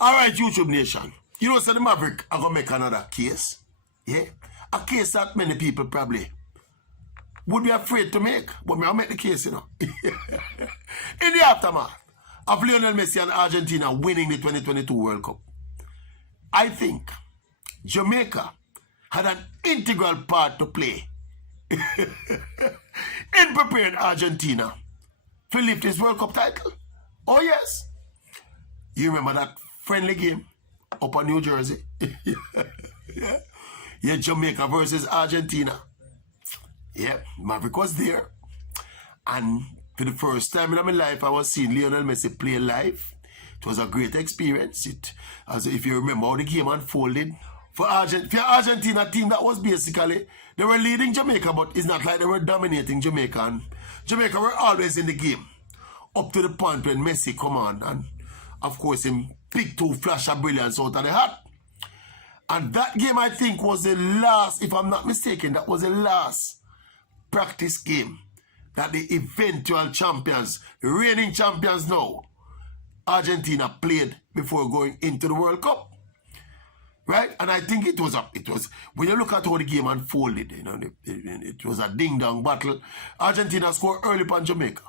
All right, YouTube Nation. You know, so the Maverick are going to make another case. Yeah? A case that many people probably would be afraid to make. But I'll make the case, you know. In the aftermath of Lionel Messi and Argentina winning the 2022 World Cup, I think Jamaica had an integral part to play in preparing Argentina to lift this World Cup title. Oh yes. You remember that friendly game up in New Jersey? Yeah, Jamaica versus Argentina. Yeah, Maverick was there. And for the first time in my life, I was seeing Lionel Messi play live. It was a great experience. As if you remember how the game unfolded. For Argentina team, that was basically, they were leading Jamaica, but it's not like they were dominating Jamaica. And Jamaica were always in the game. Up to the point when Messi come on. And of course, him pick two flash of brilliance out of the hat. And that game, I think, was the last, if I'm not mistaken, that was the last practice game that the eventual champions, the reigning champions now, Argentina played before going into the World Cup. Right? And I think it was, when you look at how the game unfolded, you know, it was a ding-dong battle. Argentina scored early upon Jamaica.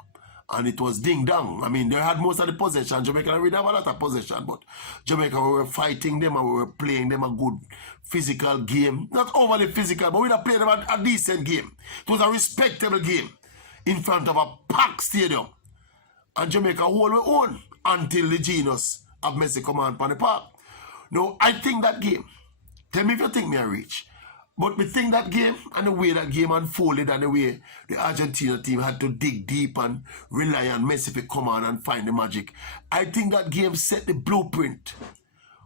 And it was ding-dong. I mean, they had most of the possession. Jamaica didn't have a lot of possession, but Jamaica, we were fighting them and we were playing them a good physical game. Not overly physical, but we were playing them a decent game. It was a respectable game in front of a packed stadium. And Jamaica hold their own until the genius of Messi come on the park. Now, I think that game, tell me if you think me a reach, but we think that game and the way that game unfolded and the way the Argentina team had to dig deep and rely on Messi to come on and find the magic, I think that game set the blueprint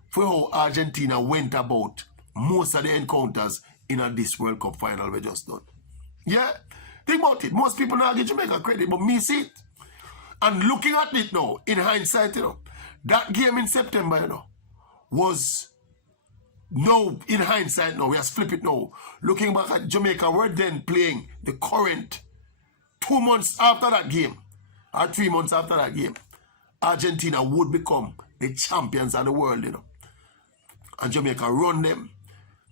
for how Argentina went about most of the encounters in this World Cup final we just done. Yeah, think about it. Most people now give Jamaica credit, but me see it. And looking at it now, in hindsight, you know, that game in September, you know, was... No, in hindsight now, we have flip it now. Looking back at Jamaica, we're then playing the current 2 months after that game, or 3 months after that game, Argentina would become the champions of the world, you know. And Jamaica run them,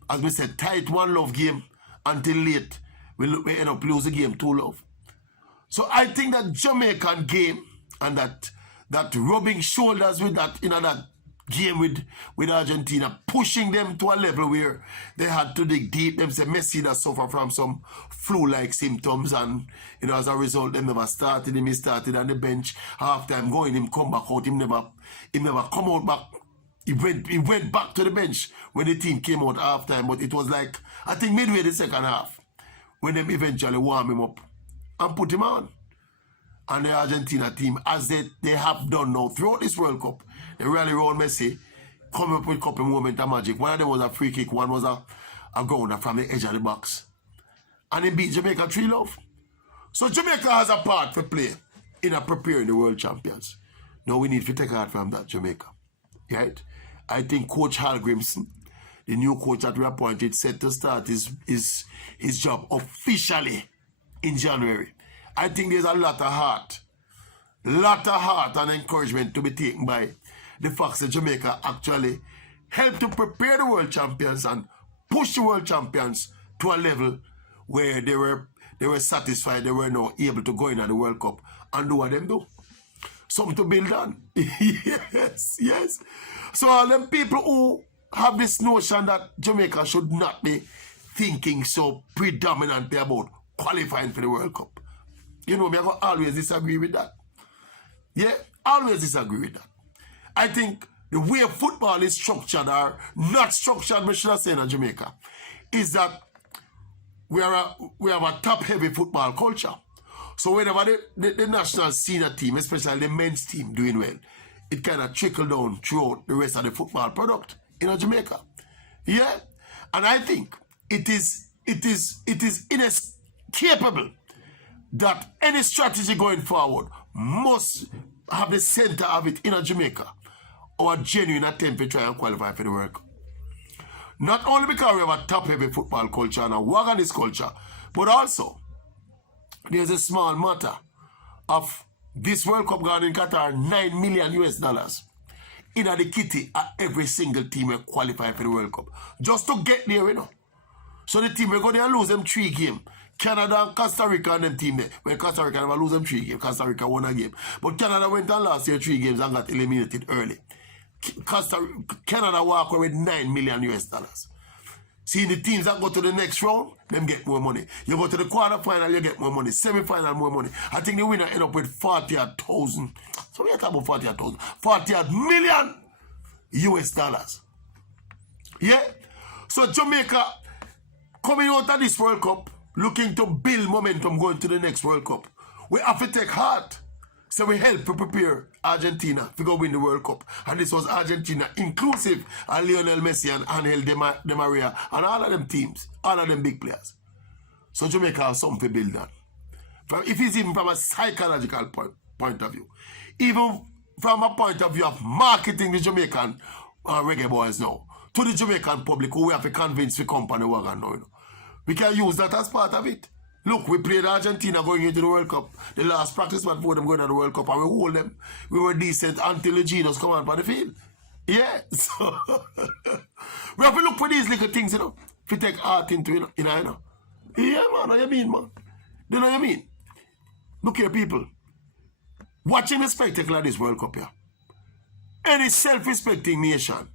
as we said, tight 1-love game until late. We end up losing the game 2-love. So I think that Jamaican game and that rubbing shoulders with that, you know, that game with Argentina, pushing them to a level where they had to dig deep. Them say Messi that suffer from some flu-like symptoms, and you know, as a result, them never started him. He started on the bench. Half-time going, him come back out. Him never come out back. He went back to the bench when the team came out half-time. But it was like, I think midway the second half, when them eventually warm him up and put him on. And the Argentina team, as they have done now throughout this World Cup, they rally around Messi, come up with a couple moments of magic. One of them was a free kick, one was a grounder from the edge of the box. And he beat Jamaica 3-love. So Jamaica has a part to play in preparing the world champions. Now we need to take heart from that, Jamaica. Right? I think Coach Hal Grimson, the new coach that we appointed, set to start his job officially in January. I think there's a lot of heart and encouragement to be taken by the fact that Jamaica actually helped to prepare the world champions and push the world champions to a level where they were satisfied they were now able to go in at the World Cup and do what them do. Something to build on. yes. So all them people who have this notion that Jamaica should not be thinking so predominantly about qualifying for the World Cup. You know, me, I always disagree with that. Yeah, always disagree with that. I think the way football is structured, or not structured, but should I say in Jamaica, is that we have a top-heavy football culture. So whenever the national senior team, especially the men's team, doing well, it kind of trickle down throughout the rest of the football product in Jamaica. Yeah, and I think it is inescapable that any strategy going forward must have the center of it in Jamaica, or a genuine attempt to try and qualify for the World Cup. Not only because we have a top-heavy football culture and a wagonist culture, but also there's a small matter of This World Cup gone in Qatar, $9 million US. In the kitty at every single team will qualify for the World Cup. Just to get there, you know. So the team will go there and lose them 3 games. Canada and Costa Rica and them team there. When Costa Rica never lose them 3 games. Costa Rica won a game. But Canada went and lost their 3 games and got eliminated early. Canada walk away with $9 million US. See, the teams that go to the next round, them get more money. You go to the quarterfinal, you get more money. Semi-final, more money. I think the winner end up with 40,000. So we are talking about 40,000. 40 million US. Yeah? So Jamaica, coming out of this World Cup, looking to build momentum going to the next World Cup. We have to take heart. So we help to prepare Argentina to go win the World Cup. And this was Argentina, inclusive of Lionel Messi and Angel Di Maria and all of them teams, all of them big players. So Jamaica has something to build on. If it's even from a psychological point of view, even from a point of view of marketing the Jamaican reggae boys now, to the Jamaican public who we have to convince the company wagon now. We can use that as part of it. Look, we played Argentina going into the World Cup. The last practice match before them going to the World Cup, and we hold them. We were decent until the Genos come on the field. Yeah, so we have to look for these little things, you know. If you take art into it, you know. Yeah, man, what you mean, man? Do you know what I mean? Look here, people. Watching the spectacle of this World Cup here, any self-respecting nation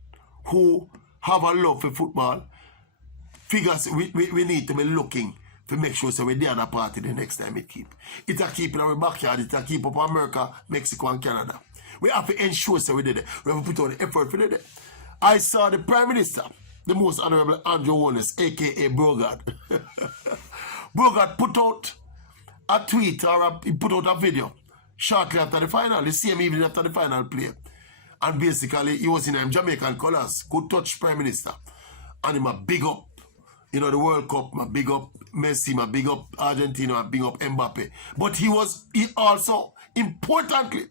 who have a love for football figures we need to be looking to make sure so we're the other party the next time it keep. It'll keep in our backyard, it'll keep up America, Mexico and Canada. We have to ensure so we did it. We have to put on the effort for it. I saw the Prime Minister, the most honorable Andrew Warnes, aka Brogard. Brogard put out a tweet or he put out a video shortly after the final, the same evening after the final play. And basically he was in Jamaican colours, good touch Prime Minister. And him a big up, you know, the World Cup, my big up Messi, my big up Argentina, my big up Mbappe. But he also, importantly,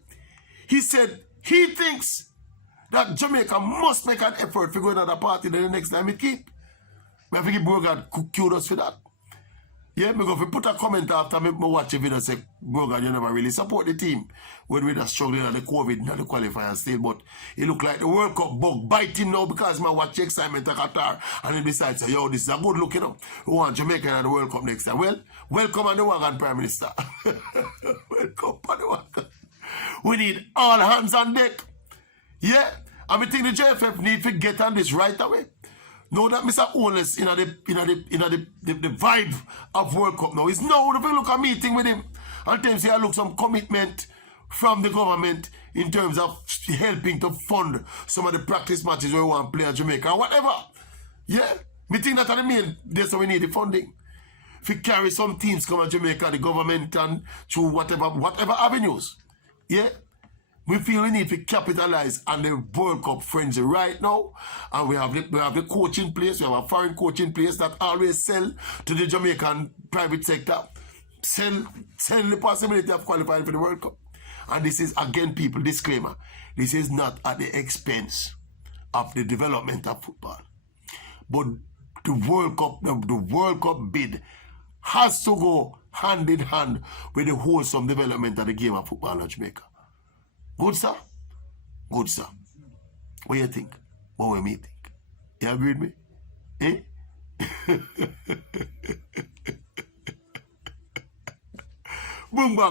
he said he thinks that Jamaica must make an effort to go to another party the next time it keep. We have to give Brogard kudos for that. Yeah, because if we put a comment after me watch a video and say, Brogard, you never really support the team when we're struggling at the COVID and the qualifier still. But it look like the World Cup bug biting now because I watch the excitement of Qatar and then decide, say, yo, this is a good look, you know. We want Jamaica at the World Cup next time. Well, welcome on the wagon, Prime Minister. Welcome on the wagon. We need all hands on deck. Yeah, and we think the JFF need to get on this right away. Know that Mr. Owens in the vibe of World Cup now is now if you look at meeting with him and tell him say I look some commitment from the government in terms of helping to fund some of the practice matches where we want to play at Jamaica or whatever. Yeah, we think that I mean that's why we need the funding. If we carry some teams come to Jamaica, the government and through whatever avenues. Yeah. We feel we need to capitalize on the World Cup frenzy right now. And we have the coach in place. We have a foreign coach in place that always sell to the Jamaican private sector. Sell the possibility of qualifying for the World Cup. And this is, again, people, disclaimer. This is not at the expense of the development of football. But the World Cup bid has to go hand in hand with the wholesome development of the game of football in Jamaica. Good, sir? Good, sir. What do you think? What do you think? You agree with me? Eh? Boom, bang.